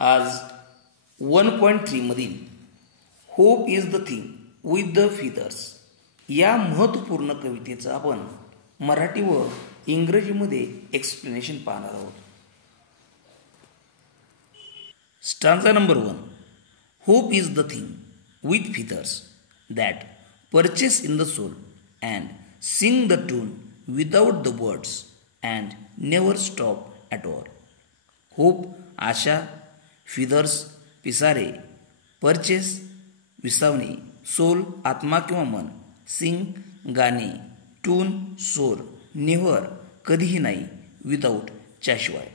आज 1.3 मधील hope is the thing with the feathers या महत्त्वपूर्ण कवितेचं आपण मराठी व इंग्रजीमध्ये एक्सप्लेनेशन पाहणार आहोत. Stanza number 1. Hope is the thing with feathers that perches in the soul and sing the tune without the words and never stop at all. Hope आशा, feathers पिसारे, perches विसावणे, सोल आत्मा किंवा मन, सिंग गाणे, टून सूर, नेव्हर कधीही नाही, without च्याशिवाय.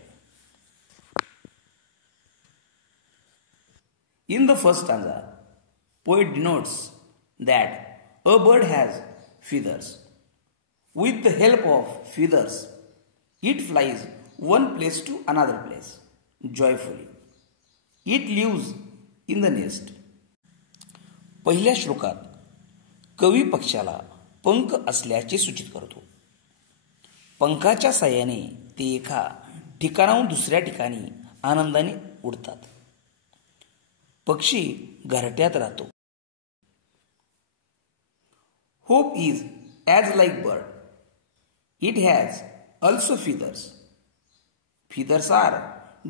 In the first stanza, poet denotes that a bird has feathers. With the help of feathers, it flies one place to another place joyfully. It lives in the nest. पहिल्या श्लोकात कवी पक्षाला पंख असल्याचे सूचित करतो. पंखाच्या साहाय्याने ते एका ठिकाणाहून दुसऱ्या ठिकाणी आनंदाने उडतात. पक्षी घरट्यात राहतो. Hope is as like bird. It has also feathers. Feathers are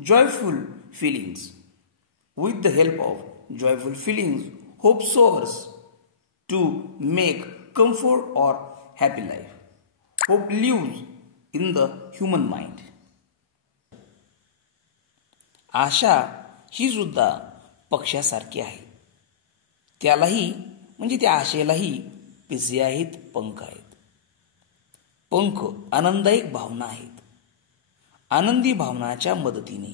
joyful feelings. With the help of joyful feelings, hope soars to make comfort or happy life. Hope lives in the human mind. आशा ही सुद्धा पक्षासारखी आहे. त्यालाही म्हणजे त्या आशेलाही पिसे आहेत, पंख आहेत. पंख आनंददायक भावना आहेत. आनंदी भावनाच्या मदतीने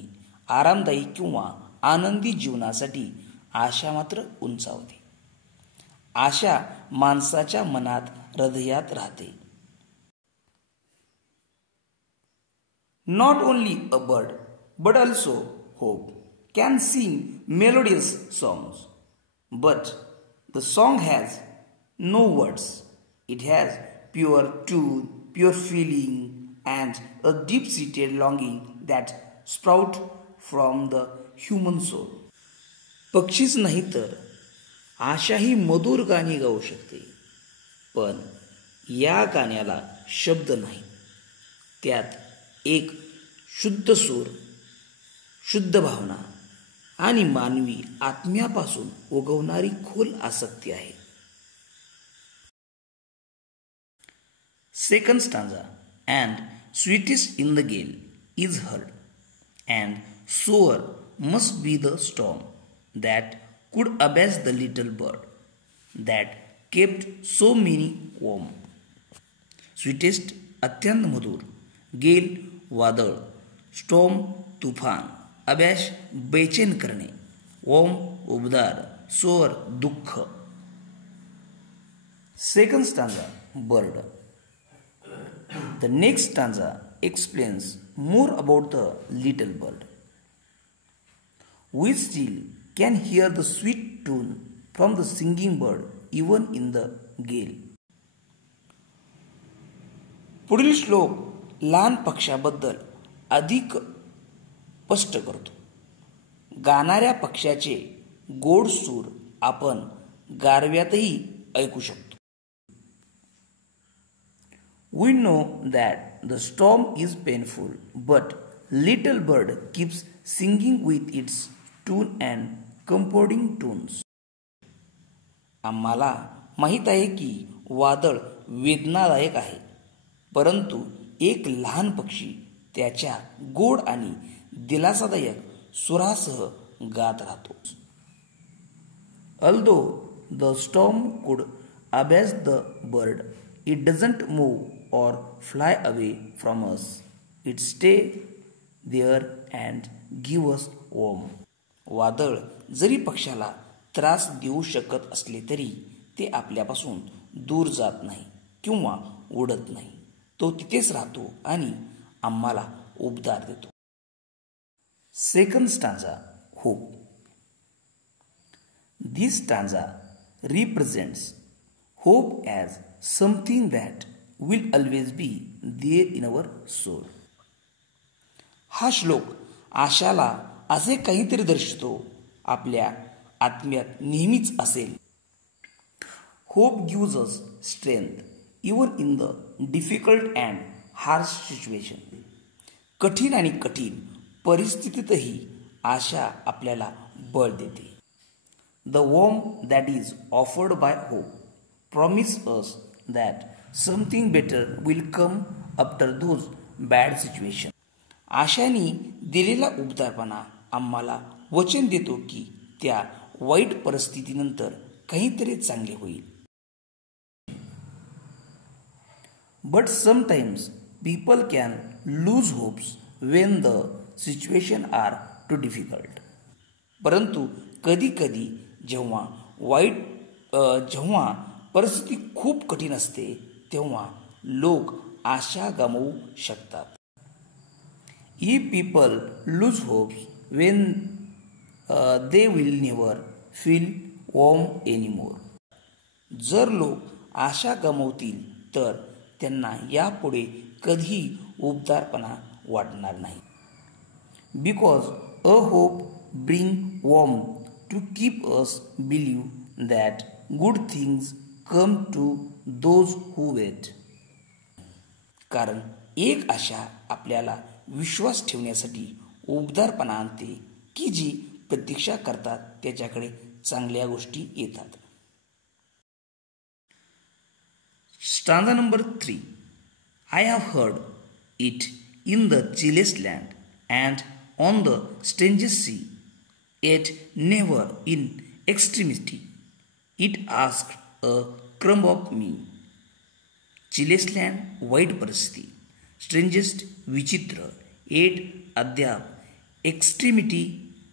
आरामदायी किंवा आनंदी जीवनासाठी आशा मात्र उंचावते. आशा माणसाच्या मनात, हृदयात राहते. Not only a bird but also hope can sing melodious songs, but the song has no words. It has pure tune, pure feeling, and a deep-seated longing that sprout from the human soul. पक्षीच नाही तर आशाही मधुर गाणी गाऊ शकते, पण या गाण्याला शब्द नाही. त्यात एक शुद्ध सूर, शुद्ध भावना आणि मानवी आत्म्यापासून उगवणारी खोल आसक्ती आहे. Second stanza. And sweetest in the gale is heard, and sore must be the storm that could abase the little bird that kept so many warm. Sweetest अत्यंत मधुर, गेल वादळ, स्टॉर्म तुफान, अबॅश बेचैन करणे, वॉर्म उबदार, सोअर दुःख. Second stanza. Bird. The next stanza explains more about the little bird. We still can hear the sweet tune from the singing bird even in the gale. पुढील श्लोक लहान पक्षाबद्दल अधिक स्पष्ट करतो. गाणाऱ्या पक्षाचे गोड सूर आपण गारव्यातही ऐकू शकतो. We know that the storm is painful, but little bird keeps singing with its tune and comforting tunes. आम्हाला माहीत आहे की वादळ वेदनादायक आहे, परंतु एक लहान पक्षी त्याच्या गोड आणि दिलासादायक सुरासह गात राहतो. Although the storm could abase the bird, it doesn't move or fly away from us. It stay there and give us warmth. वादळ जरी पक्षाला त्रास देऊ शकत असले तरी ते आपल्यापासून दूर जात नाही किंवा उडत नाही. तो तिथेच राहतो आणि आम्हाला उबदार देतो. Second stanza. Hope. This stanza represents hope as something that will always be there in our soul. हा श्लोक आशाला असे काहीतरी दर्शतो आपल्या आत्म्यात नेहमीच असेल. Hope gives us strength even in the difficult and harsh situation. कठीण आणि कठीण परिस्थितीतही आशा आपल्याला बळ देते. The warm that is offered by hope promise us that something better will come after those bad situation. आशाने दिलेला उबदारपणा आम्हाला वचन देतो की त्या वाईट परिस्थितीनंतर काहीतरी चांगले होईल. But sometimes people can lose hopes when the situation are too difficult. परंतु कधी कधी जेव्हा परिस्थिती खूप कठीण असते तेव्हा लोक आशा गमावू शकतात. If people lose hopes when they will never feel warm anymore. जर लोक आशा गमावतील तर त्यांना यापुढे कधीही उबदारपणा वाटणार नाही. Because a hope bring warm to keep us believe that good things come to those who wait. कारण एक आशा आपल्याला विश्वास ठेवण्यासाठी उबदारपणा आणते की जी प्रतीक्षा करतात त्याच्याकडे चांगल्या गोष्टी येतात. Stanza number 3. I have heard it in the chillest land and on the strangest sea, yet never in extremity it asked a crumb of me. Chillest land वाईट परिस्थिती, strangest विचित्र, yet अद्याप एक्स्ट्रीमिटी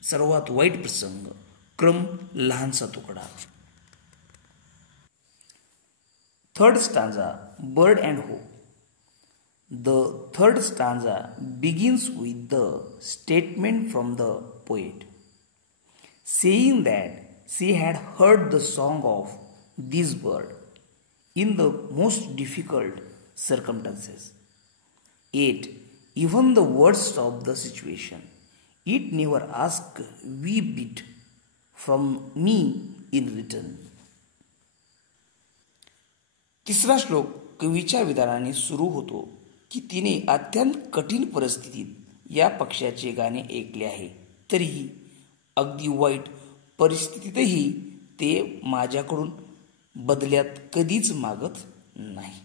सर्वात वाईट प्रसंग, क्रम लहानसा तुकडा. Third stanza, Bird and Hope. The third stanza begins with the statement from the poet, saying that she had heard the song of this bird in the most difficult circumstances. Yet, even the worst of the situation, it never asked a bit from me in return. तिसरा श्लोक कवीच्या विधानाने सुरू होतो की तिने अत्यंत कठीण परिस्थितीत या पक्ष्याचे गाणे ऐकले आहे, तरीही अगदी वाईट परिस्थितीतही ते माझ्याकडून बदल्यात कधीच मागत नाही.